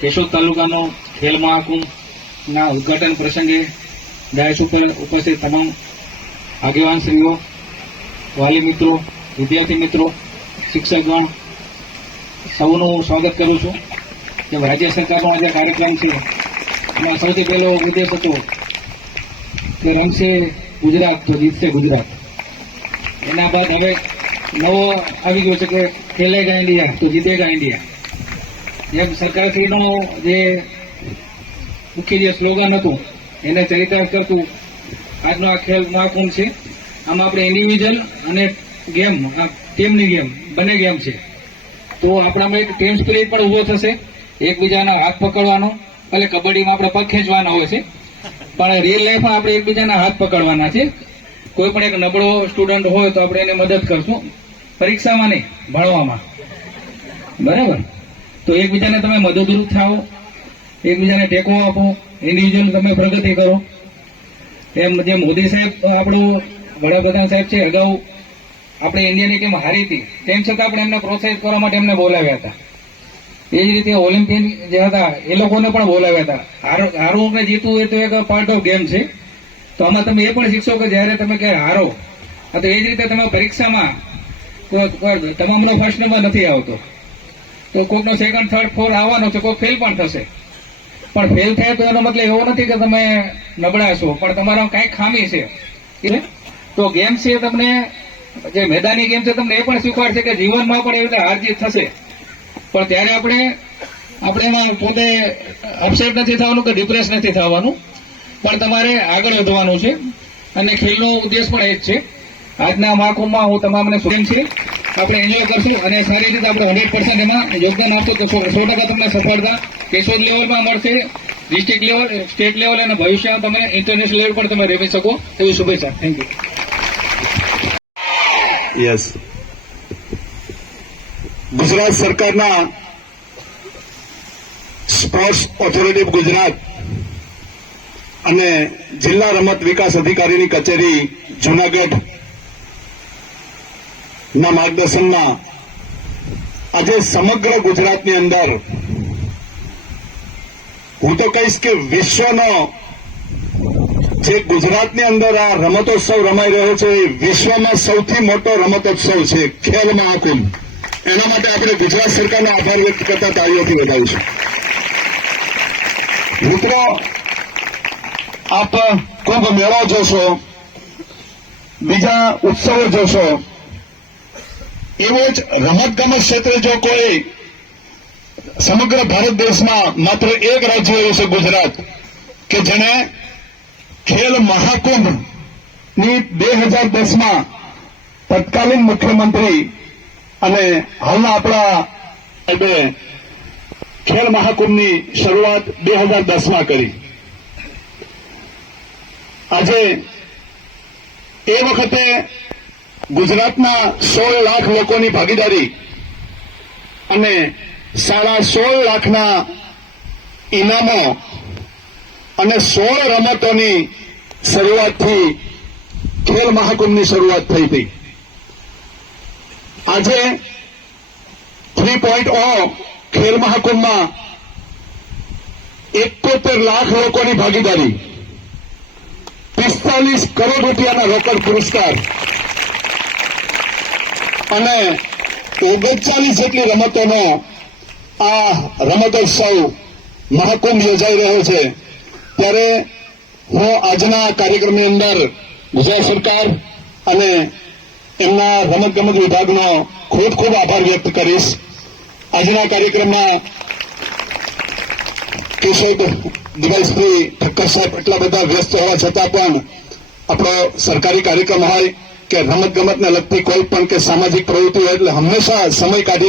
કેશોદ તાલુકાનો ખેલ મહાકુંભના ઉદઘાટન પ્રસંગે ડાયસ ઉપર ઉપસ્થિત તમામ આગેવાનશ્રીઓ વાલી મિત્રો, વિદ્યાર્થી મિત્રો, શિક્ષકગણ, સૌનું સ્વાગત કરું છું. કે રાજ્ય સરકારનો આજે કાર્યક્રમ છે, એમાં સૌથી પહેલો ઉદ્દેશ હતો કે રમશે ગુજરાત તો જીતશે ગુજરાત. એના બાદ હવે નવો આવી ગયો છે કે ખેલેગા ઇન્ડિયા તો જીતેગા ઇન્ડિયા. એમ સરકારશ્રીનો જે મુખ્ય જે સ્લોગન હતું, એને ચરિતાર્થ કરતું આજનો આ ખેલ મહાકુંભ છે. આમાં આપણે ઇન્ડિવિજ્યુઅલ અને ગેમ ટીમની ગેમ બંને ગેમ છે. તો આપણામાં એક ટીમ સ્પિરિટ પણ ઊભો થશે, એકબીજાના હાથ પકડવાનો એટલે કબડ્ડીમાં આપણે પગ ખેંચવાના હોય છે, પણ રિયલ લાઈફમાં આપણે એકબીજાના હાથ પકડવાના છે. કોઈ પણ એક નબળો સ્ટુડન્ટ હોય તો આપણે એને મદદ કરશું, પરીક્ષામાં નહીં, ભણવામાં. બરાબર? તો એકબીજાને તમે મદદરૂપ થાઓ, એકબીજાને ટેકો આપો ઇન્ડિવિજ્યુઅલ તમે પ્રગતિ કરો. એમ જે મોદી સાહેબ, આપણો વડાપ્રધાન સાહેબ છે, અગાઉ આપણે ઇન્ડિયાની ટીમ હારી હતી, તેમ છતાં આપણે એમને પ્રોત્સાહિત કરવા માટે એમને બોલાવ્યા હતા. એ જ રીતે ઓલિમ્પિયન જે હતા, એ લોકોને પણ બોલાવ્યા હતા. હાર- હારવું કે જીતવું એ તો એક પાર્ટ ઓફ ગેમ છે. તો આમાં તમે એ પણ શીખશો કે જ્યારે તમે ક્યારે હારો તો એ જ રીતે તમે પરીક્ષામાં તમામનો ફર્સ્ટ નંબર નથી આવતો. તો કોઈકનો સેકન્ડ થર્ડ ફોર આવવાનો છે, કોઈ ફેલ પણ થશે. પણ ફેલ થાય તો એનો મતલબ એવો નથી કે તમે નબળા છો પણ તમારા કાંઈક ખામી છે. એટલે તો ગેમ છે તમને, જે મેદાની ગેમ છે તમને એ પણ શીખવાડશે કે જીવનમાં પણ એવી રીતે હારજીત થશે. પણ ત્યારે આપણે આપણે એમાં પોતે અપસેટ નથી થવાનું કે ડિપ્રેસ નથી થવાનું. પણ તમારે આગળ વધવાનું છે. અને ખેલનો ઉદ્દેશ પણ એ જ છે. આજના મહાકુંભમાં હું તમામને સુગમ છે. આપણે એન્જોય કરશું અને સારી રીતે આપણે હંડ્રેડ પર્સન્ટ એમાં યોગદાન આપશું. તો સો ટકા તમને સફળતા કેશોદ લેવલમાં મળશે ડિસ્ટ્રિક્ટ લેવલ સ્ટેટ લેવલ અને ભવિષ્યમાં તમે ઇન્ટરનેશનલ લેવલ પર તમે રમી શકો. એવી શુભેચ્છા. થેન્ક યુ યસ ગુજરાત સરકારના સ્પોર્ટ્સ ઓથોરિટી ઓફ ગુજરાત અને જિલ્લા રમત વિકાસ અધિકારીની કચેરી જુનાગઢ ના માર્ગદર્શનમાં આજે સમગ્ર ગુજરાતની અંદર હું તો કહીશ કે વિશ્વનો જે ગુજરાતની અંદર આ રમતોત્સવ રમાઈ રહ્યો છે એ વિશ્વમાં સૌથી મોટો રમતોત્સવ છે ખેલ મહાકુંભ. એના માટે આપણે ગુજરાત સરકારનો આભાર વ્યક્ત કરતા તાળીઓથી વધાવીશું. મિત્રો, આપ કુંભ મેળો જોશો, બીજા ઉત્સવો જોશો એવો જ રમતગમત ક્ષેત્રે જો કોઈ સમગ્ર ભારત દેશમાં માત્ર એક રાજ્ય એવું છે ગુજરાત, કે જેને ખેલ મહાકુંભની બે હજાર દસમાં તત્કાલીન મુખ્યમંત્રી અને હાલના આપણા ખેલ મહાકુંભની શરૂઆત બે હજાર દસમાં કરી. આજે એ વખતે ગુજરાતના સોળ લાખ લોકોની ભાગીદારી અને સાડા સોળ લાખના ઇનામો અને સોળ રમતોની શરૂઆતથી ખેલ મહાકુંભની શરૂઆત થઈ હતી. આજે થ્રી પોઈન્ટ ઓ ખેલ મહાકુંભમાં એકોતેર લાખ લોકોની ભાગીદારી, પિસ્તાલીસ કરોડ રૂપિયાના રોકડ પુરસ્કાર અને ઓગણચાલીસ જેટલી રમતોનો આ રમતોત્સવ મહાકુંભ યોજાઈ રહ્યો છે. ત્યારે હું આજના કાર્યક્રમની અંદર ગુજરાત સરકાર અને એમના રમતગમત વિભાગનો ખૂબ ખૂબ આભાર વ્યક્ત કરીશ. આજના કાર્યક્રમમાં કિશોર દિવાલશ્રી ઠક્કર સાહેબ એટલા બધા વ્યસ્ત હોવા છતાં પણ આપણો સરકારી કાર્યક્રમ હોય કે રમત ગમતને લગતી કોઈ પણ કે સામાજિક પ્રવૃત્તિ એટલે હંમેશા સમય કાઢી